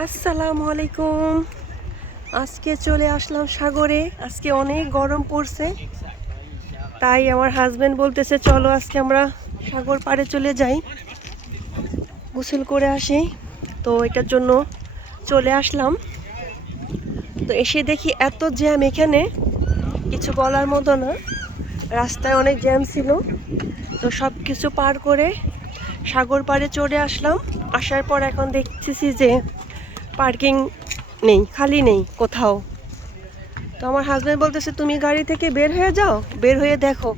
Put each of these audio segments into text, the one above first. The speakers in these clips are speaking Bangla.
আসসালামু আলাইকুম। আজকে চলে আসলাম সাগরে। আজকে অনেক গরম পড়ছে, তাই আমার হাজবেন্ড বলতেছে চলো আজকে আমরা সাগর পাড়ে চলে যাই, গোসল করে আসি। তো এটার জন্য চলে আসলাম। তো এসে দেখি এত জ্যাম এখানে, কিছু বলার মতো না। রাস্তায় অনেক জ্যাম ছিল, তো সব কিছু পার করে সাগর পাড়ে চলে আসলাম। আসার পর এখন দেখতেছি যে পার্কিং নেই, খালি নেই কোথাও। তো আমার হাজব্যান্ড বলতেছে তুমি গাড়ি থেকে বের হয়ে যাও, বের হয়ে দেখো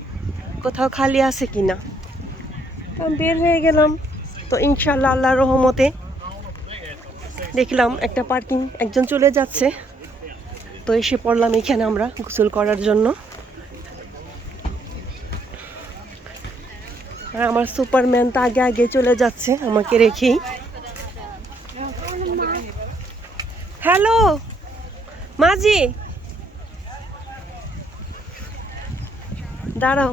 কোথাও খালি আছে কিনা। তো আমি বের হয়ে গেলাম। তো ইনশাল্লাহ আল্লাহর রহমতে দেখলাম একটা পার্কিং, একজন চলে যাচ্ছে। তো এসে পড়লাম এখানে আমরা গোসল করার জন্য। আর আমার সুপারম্যান তো আগে আগে চলে যাচ্ছে আমাকে রেখেই। হ্যালো মাজি, দাঁড়াও।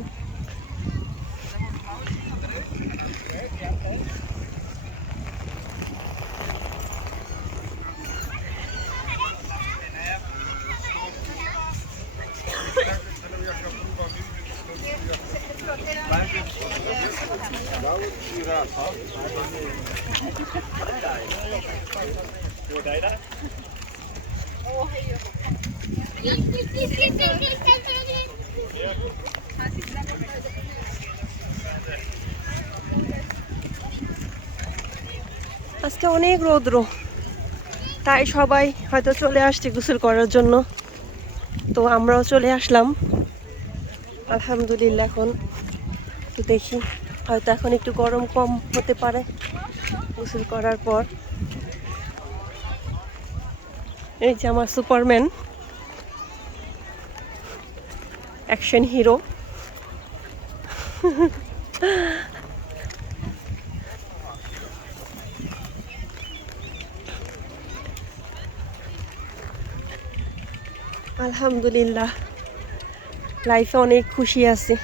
আজকে অনেক রৌদ্র, তাই সবাই হয়তো চলে আসছে গোসল করার জন্য। তো আমরাও চলে আসলাম আলহামদুলিল্লাহ। এখন তো দেখি হয়তো এখন একটু গরম কম হতে পারে গোসল করার পর। এই যে আমার সুপারম্যান, অ্যাকশন হিরো। আলহামদুলিল্লাহ, লাইফে অনেক খুশি আছি,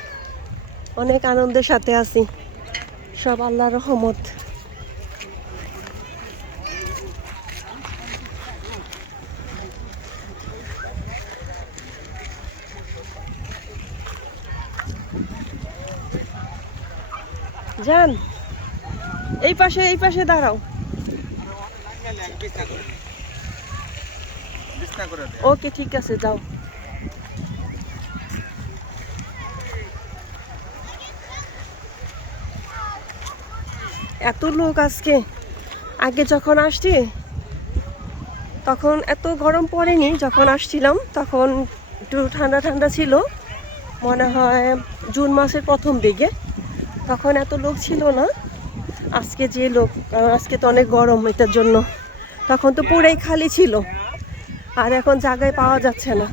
অনেক আনন্দের সাথে আছি, সব আল্লাহর রহমত। যান, এই পাশে এই পাশে দাঁড়াও। ওকে ঠিক আছে, যাও। এত লোক আজকে, আগে যখন আসছি তখন এত গরম পড়েনি। যখন আসছিলাম তখন একটু ঠান্ডা ঠান্ডা ছিল, মনে হয় জুন মাসের প্রথম দিকে, তখন এত লোক ছিল না। আজকে যে লোক, আজকে তো অনেক গরম, এটার জন্য তখন তো পুরাই খালি ছিল, আর এখন জায়গায় পাওয়া যাচ্ছে না।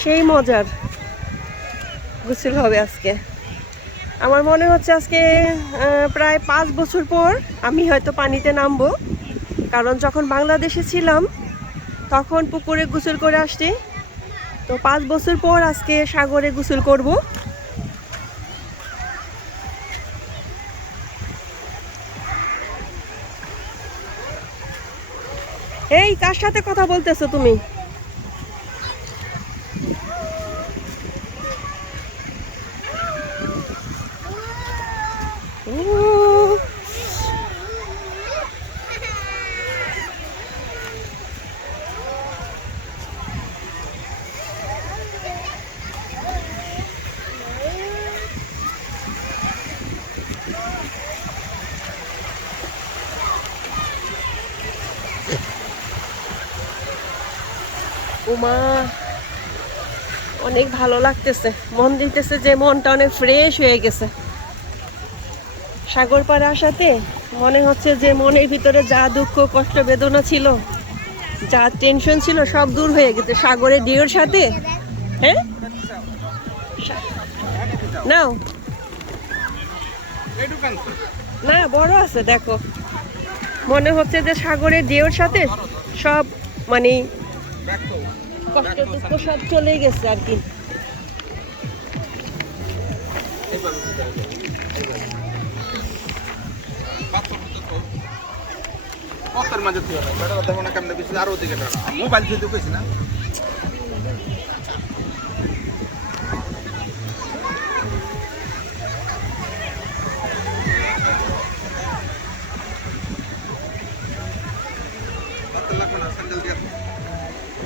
সেই মজার গোসল হবে আজকে। আমার মনে হচ্ছে আজকে প্রায় 5 বছর পর আমি হয়তো পানিতে নামবো, কারণ যখন বাংলাদেশে ছিলাম তখন পুকুরে গোসল করে আসছি। তো 5 বছর পর আজকে সাগরে গোসল করব। এই কার সাথে কথা বলতেছো তুমি? ও, উমা, অনেক ভালো লাগতেছে, মন দিতেছে যে মনটা অনেক ফ্রেশ হয়ে গেছে। সাগর পাড়ে আসাতে মনে হচ্ছে যে মনের ভিতরে যা দুঃখ কষ্ট বেদনা ছিল, যা টেনশন ছিল, সব দূর হয়ে গেছে সাগরের ঢেউর সাথে। হ্যাঁ, নাও না, বড় আছে দেখো। মনে হচ্ছে যে সাগরের ঢেউর সাথে সব মানে কষ্ট দুঃখ সব চলেই গেছে আর কি। মোবাইল থেকে কইছি না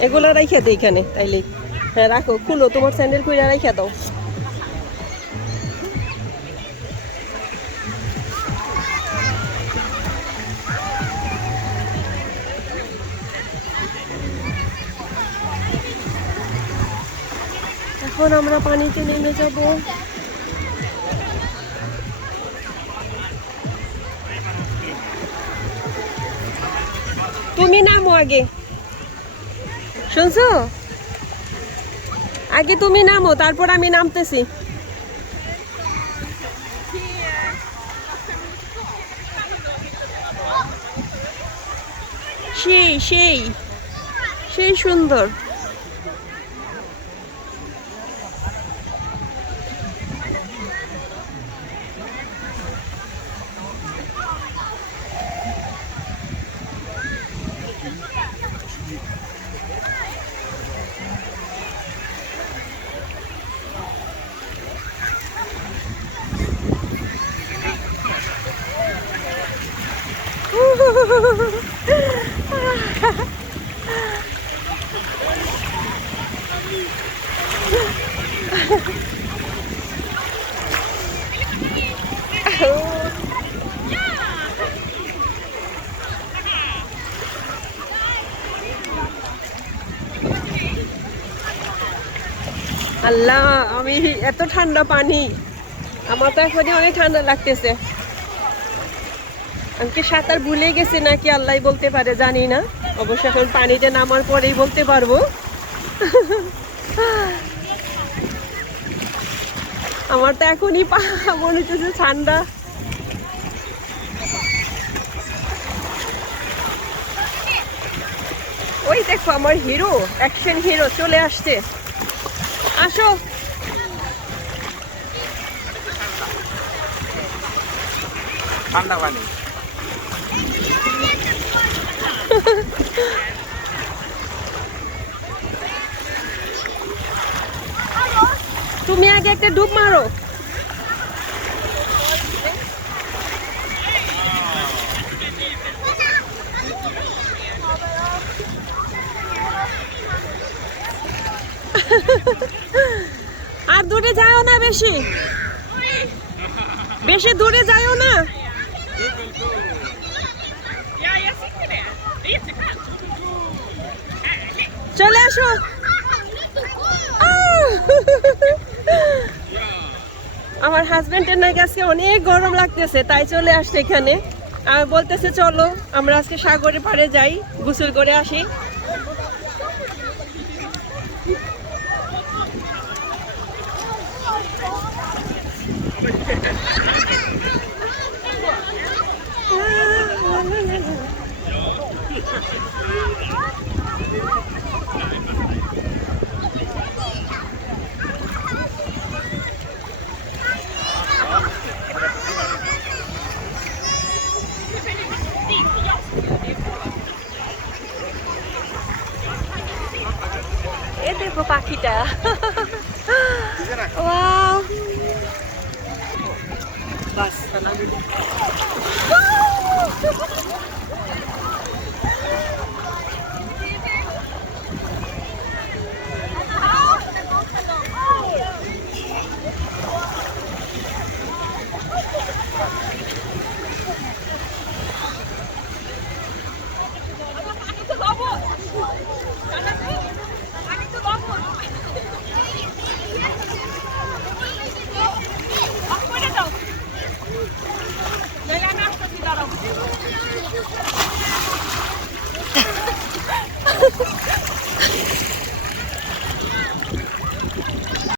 এগুলো রাইখা দে এখানে তাইলে। হ্যাঁ রাখো, খুলো তোমার স্যান্ডেল কইরা রাইখা দাও। এখন আমরা পানিতে নেমে যাব। তুমি নামো আগে, শুনছো? আগে তুমি নামো, তারপর আমি নামতেছি। সেই সেই সেই সুন্দর। আল্লাহ, আমি এত ঠান্ডা পানি, আমার তো এখনই অনেক ঠান্ডা লাগতেছে। আমি কি সাঁতার ভুলে গেছি নাকি আল্লাহ বলতে পারে, জানি না। অবশ্য এখন পানিতে নামার পরেই বলতে পারবো। আমার তো এখনই মনে হচ্ছে ঠান্ডা। ওই দেখো আমার হিরো, অ্যাকশন হিরো চলে আসছে। আসো। ঠান্ডা পানি তুমি আগে একটা ডুব মারো। আর দূরে যাও না, বেশি বেশি দূরে যাও না। চলে আসো। আমার হাজবেন্ডের নাকি আজকে অনেক গরম লাগতেছে, তাই চলে আসছে এখানে। আর বলতেছে চলো আমরা আজকে সাগরের পাড়ে যাই, গোসল করে আসি। এ দেখো পাখিটা। ওয়াও, বাস